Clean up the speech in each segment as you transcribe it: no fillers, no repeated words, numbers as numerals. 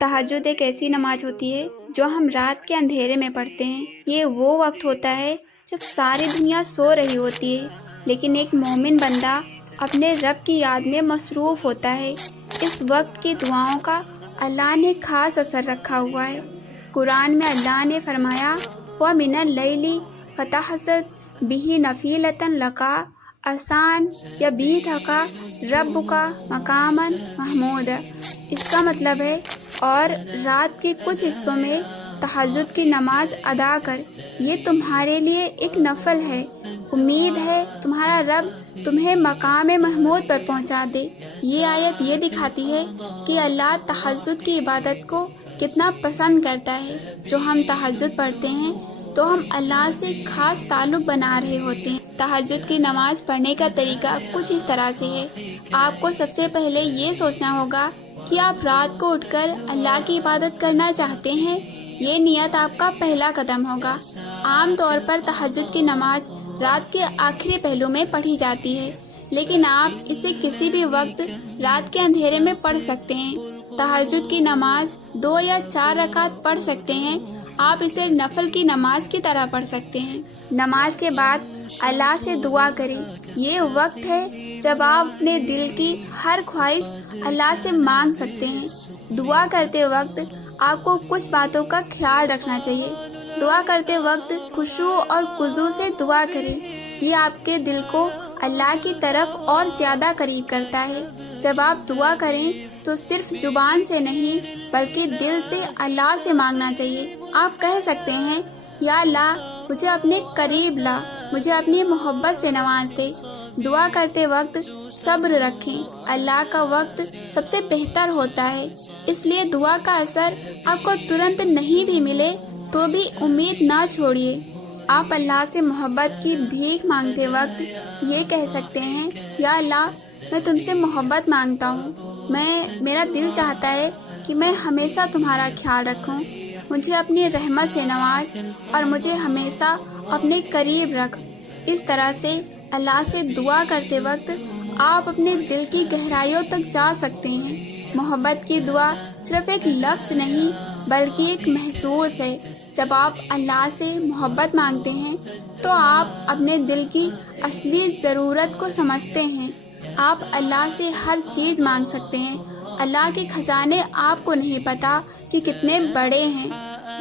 تہجد ایک ایسی نماز ہوتی ہے جو ہم رات کے اندھیرے میں پڑھتے ہیں۔ یہ وہ وقت ہوتا ہے جب ساری دنیا سو رہی ہوتی ہے، لیکن ایک مومن بندہ اپنے رب کی یاد میں مصروف ہوتا ہے۔ اس وقت کی دعاؤں کا اللہ نے خاص اثر رکھا ہوا ہے۔ قرآن میں اللہ نے فرمایا وَمِنَ اللَّيْلِ فَتَہَجَّد بِهِ نَافِلَةً لَكَ عَسَىٰ یَبْعَثَکَ رَبُّکَ مَقَامًا مَحْمُودًا۔ اس کا مطلب ہے اور رات کے کچھ حصوں میں تہجد کی نماز ادا کر، یہ تمہارے لیے ایک نفل ہے، امید ہے تمہارا رب تمہیں مقام محمود پر پہنچا دے۔ یہ آیت یہ دکھاتی ہے کہ اللہ تہجد کی عبادت کو کتنا پسند کرتا ہے۔ جو ہم تہجد پڑھتے ہیں تو ہم اللہ سے خاص تعلق بنا رہے ہوتے ہیں۔ تہجد کی نماز پڑھنے کا طریقہ کچھ اس طرح سے ہے۔ آپ کو سب سے پہلے یہ سوچنا ہوگا کہ آپ رات کو اٹھ کر اللہ کی عبادت کرنا چاہتے ہیں۔ یہ نیت آپ کا پہلا قدم ہوگا۔ عام طور پر تہجد کی نماز رات کے آخری پہلو میں پڑھی جاتی ہے، لیکن آپ اسے کسی بھی وقت رات کے اندھیرے میں پڑھ سکتے ہیں۔ تہجد کی نماز 2 یا 4 رکعت پڑھ سکتے ہیں۔ آپ اسے نفل کی نماز کی طرح پڑھ سکتے ہیں۔ نماز کے بعد اللہ سے دعا کریں۔ یہ وقت ہے جب آپ اپنے دل کی ہر خواہش اللہ سے مانگ سکتے ہیں۔ دعا کرتے وقت آپ کو کچھ باتوں کا خیال رکھنا چاہیے۔ دعا کرتے وقت خشوع اور خضوع سے دعا کریں۔ یہ آپ کے دل کو اللہ کی طرف اور زیادہ قریب کرتا ہے۔ جب آپ دعا کریں تو صرف زبان سے نہیں بلکہ دل سے اللہ سے مانگنا چاہیے۔ آپ کہہ سکتے ہیں یا اللہ مجھے اپنے قریب لا، مجھے اپنی محبت سے نواز دے۔ دعا کرتے وقت صبر رکھیں۔ اللہ کا وقت سب سے بہتر ہوتا ہے، اس لیے دعا کا اثر آپ کو ترنت نہیں بھی ملے تو بھی امید نہ چھوڑیے۔ آپ اللہ سے محبت کی بھیک مانگتے وقت یہ کہہ سکتے ہیں یا اللہ میں تم سے محبت مانگتا ہوں۔ میرا دل چاہتا ہے کہ میں ہمیشہ تمہارا خیال رکھوں۔ مجھے اپنی رحمت سے نواز اور مجھے ہمیشہ اپنے قریب رکھ۔ اس طرح سے اللہ سے دعا کرتے وقت آپ اپنے دل کی گہرائیوں تک جا سکتے ہیں۔ محبت کی دعا صرف ایک لفظ نہیں بلکہ ایک محسوس ہے۔ جب آپ اللہ سے محبت مانگتے ہیں تو آپ اپنے دل کی اصلی ضرورت کو سمجھتے ہیں۔ آپ اللہ سے ہر چیز مانگ سکتے ہیں۔ اللہ کے خزانے آپ کو نہیں پتا کہ کتنے بڑے ہیں۔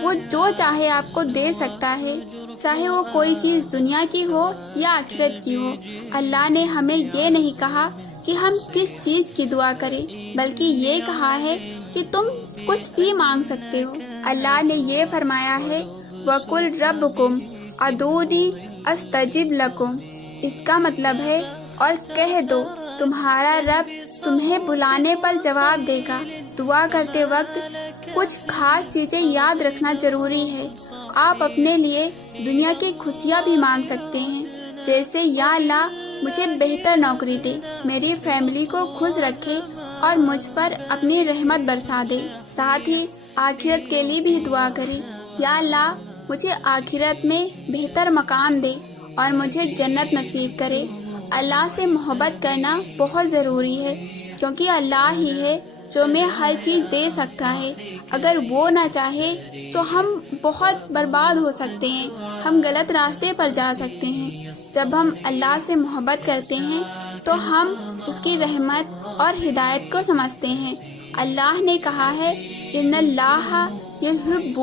وہ جو چاہے آپ کو دے سکتا ہے، چاہے وہ کوئی چیز دنیا کی ہو یا آخرت کی ہو۔ اللہ نے ہمیں یہ نہیں کہا کہ ہم کس چیز کی دعا کریں، بلکہ یہ کہا ہے کہ تم کچھ بھی مانگ سکتے ہو۔ اللہ نے یہ فرمایا ہے وَقُلْ رَبُّكُمْ ادعونی استجب لکم۔ اس کا مطلب ہے اور کہہ دو تمہارا رب تمہیں بلانے پر جواب دے گا۔ دعا کرتے وقت کچھ خاص چیزیں یاد رکھنا ضروری ہے۔ آپ اپنے لیے دنیا کی خوشیاں بھی مانگ سکتے ہیں، جیسے یا اللہ مجھے بہتر نوکری دے، میری فیملی کو خوش رکھے اور مجھ پر اپنی رحمت برسا دے۔ ساتھ ہی آخرت کے لیے بھی دعا کریں، یا اللہ مجھے آخرت میں بہتر مقام دے اور مجھے جنت نصیب کرے۔ اللہ سے محبت کرنا بہت ضروری ہے، کیونکہ اللہ ہی ہے جو ہمیں ہر چیز دے سکتا ہے۔ اگر وہ نہ چاہے تو ہم بہت برباد ہو سکتے ہیں، ہم غلط راستے پر جا سکتے ہیں۔ جب ہم اللہ سے محبت کرتے ہیں تو ہم اس کی رحمت اور ہدایت کو سمجھتے ہیں۔ اللہ نے کہا ہے ان اللہ یحب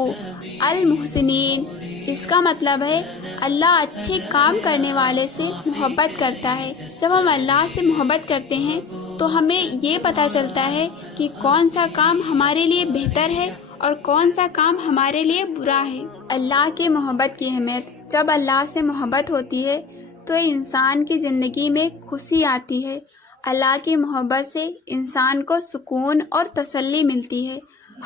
المحسنین۔ اس کا مطلب ہے اللہ اچھے کام کرنے والے سے محبت کرتا ہے۔ جب ہم اللہ سے محبت کرتے ہیں تو ہمیں یہ پتہ چلتا ہے کہ کون سا کام ہمارے لیے بہتر ہے اور کون سا کام ہمارے لیے برا ہے۔ اللہ کی محبت کی اہمیت۔ جب اللہ سے محبت ہوتی ہے تو انسان کی زندگی میں خوشی آتی ہے۔ اللہ کی محبت سے انسان کو سکون اور تسلی ملتی ہے۔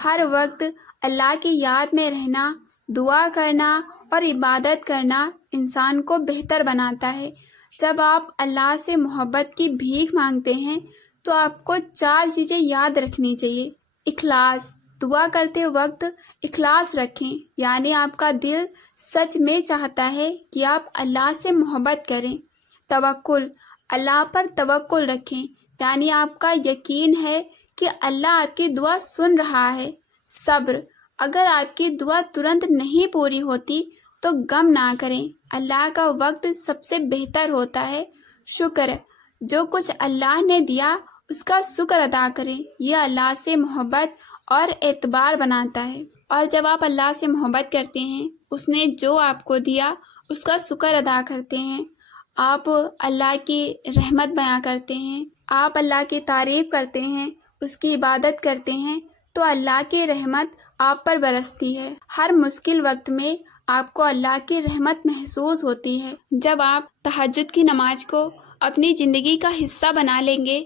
ہر وقت اللہ کی یاد میں رہنا، دعا کرنا اور عبادت کرنا انسان کو بہتر بناتا ہے۔ جب آپ اللہ سے محبت کی بھیک مانگتے ہیں تو آپ کو 4 چیزیں یاد رکھنی چاہیے۔ اخلاص۔ دعا کرتے وقت اخلاص رکھیں، یعنی آپ کا دل سچ میں چاہتا ہے کہ آپ اللہ سے محبت کریں۔ توکل۔ اللہ پر توکل رکھیں، یعنی آپ کا یقین ہے کہ اللہ آپ کی دعا سن رہا ہے۔ صبر، اگر آپ کی دعا ترنت نہیں پوری ہوتی تو غم نہ کریں، اللہ کا وقت سب سے بہتر ہوتا ہے۔ شکر، جو کچھ اللہ نے دیا اس کا شکر ادا کریں، یہ اللہ سے محبت اور اعتبار بناتا ہے۔ اور جب آپ اللہ سے محبت کرتے ہیں، اس نے جو آپ کو دیا اس کا شکر ادا کرتے ہیں، آپ اللہ کی رحمت بیان کرتے ہیں، آپ اللہ کی تعریف کرتے ہیں، اس کی عبادت کرتے ہیں، تو اللہ کی رحمت آپ پر برستی ہے۔ ہر مشکل وقت میں آپ کو اللہ کی رحمت محسوس ہوتی ہے۔ جب آپ تہجد کی نماز کو اپنی زندگی کا حصہ بنا لیں گے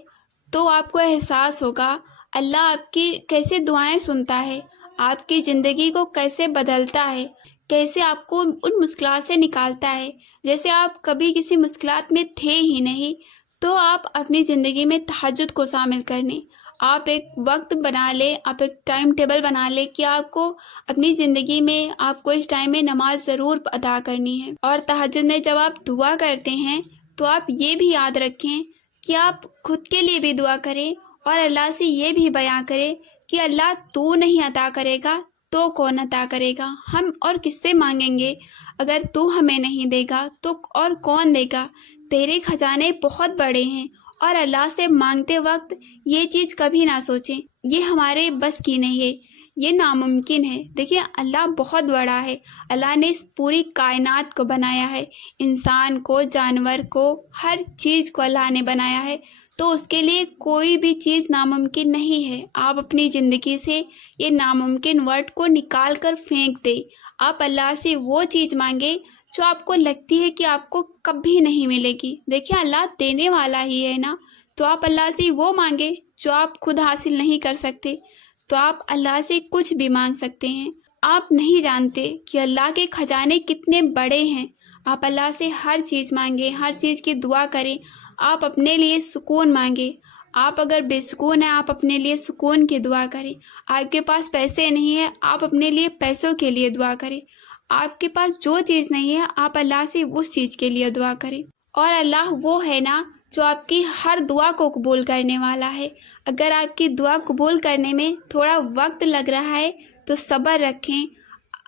تو آپ کو احساس ہوگا اللہ آپ کی کیسے دعائیں سنتا ہے، آپ کی زندگی کو کیسے بدلتا ہے، کیسے آپ کو ان مشکلات سے نکالتا ہے۔ جیسے آپ کبھی کسی مشکلات میں تھے ہی نہیں، تو آپ اپنی زندگی میں تہجد کو شامل کرنے، آپ ایک وقت بنا لیں، آپ ایک ٹائم ٹیبل بنا لیں کہ آپ کو اپنی زندگی میں آپ کو اس ٹائم میں نماز ضرور ادا کرنی ہے۔ اور تہجد میں جب آپ دعا کرتے ہیں تو آپ یہ بھی یاد رکھیں کہ آپ خود کے لیے بھی دعا کریں اور اللہ سے یہ بھی بیان کریں کہ اللہ تو نہیں عطا کرے گا تو کون عطا کرے گا، ہم اور کس سے مانگیں گے، اگر تو ہمیں نہیں دے گا تو اور کون دے گا، تیرے خزانے بہت بڑے ہیں۔ اور اللہ سے مانگتے وقت یہ چیز کبھی نہ سوچیں یہ ہمارے بس کی نہیں ہے، یہ ناممکن ہے۔ دیکھیں اللہ بہت بڑا ہے، اللہ نے اس پوری کائنات کو بنایا ہے، انسان کو، جانور کو، ہر چیز کو اللہ نے بنایا ہے، تو اس کے لیے کوئی بھی چیز ناممکن نہیں ہے۔ آپ اپنی زندگی سے یہ ناممکن ورڈ کو نکال کر پھینک دیں، آپ اللہ سے وہ چیز مانگیں جو آپ کو لگتی ہے کہ آپ کو کبھی نہیں ملے گی۔ دیکھیں اللہ دینے والا ہی ہے نا، تو آپ اللہ سے وہ مانگیں جو آپ خود حاصل نہیں کر سکتے، تو آپ اللہ سے کچھ بھی مانگ سکتے ہیں۔ آپ نہیں جانتے کہ اللہ کے خزانے کتنے بڑے ہیں، آپ اللہ سے ہر چیز مانگیں، ہر چیز کی دعا کریں، آپ اپنے لیے سکون مانگیں۔ آپ اگر بے سکون ہیں آپ اپنے لیے سکون کی دعا کریں، آپ کے پاس پیسے نہیں ہیں آپ اپنے لیے پیسوں کے لیے دعا کریں، آپ کے پاس جو چیز نہیں ہے آپ اللہ سے اس چیز کے لیے دعا کریں۔ اور اللہ وہ ہے نا جو آپ کی ہر دعا کو قبول کرنے والا ہے۔ اگر آپ کی دعا قبول کرنے میں تھوڑا وقت لگ رہا ہے تو صبر رکھیں،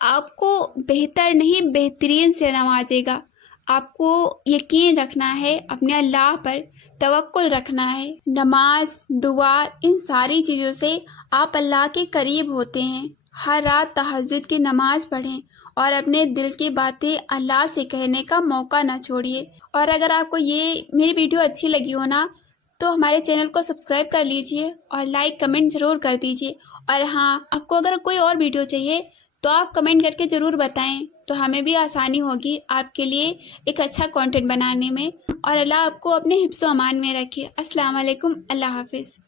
آپ کو بہتر نہیں بہترین سے نوازے گا۔ آپ کو یقین رکھنا ہے، اپنے اللہ پر توکل رکھنا ہے۔ نماز، دعا، ان ساری چیزوں سے آپ اللہ کے قریب ہوتے ہیں۔ ہر رات تہجد کی نماز پڑھیں اور اپنے دل کی باتیں اللہ سے کہنے کا موقع نہ چھوڑیے۔ اور اگر آپ کو یہ میری ویڈیو اچھی لگی ہو نا تو ہمارے چینل کو سبسکرائب کر لیجئے اور لائک کمنٹ ضرور کر دیجئے۔ اور ہاں، آپ کو اگر کوئی اور ویڈیو چاہیے تو آپ کمنٹ کر کے ضرور بتائیں، تو ہمیں بھی آسانی ہوگی آپ کے لیے ایک اچھا کنٹینٹ بنانے میں۔ اور اللہ آپ کو اپنے حفظ و امان میں رکھے۔ السلام علیکم، اللہ حافظ۔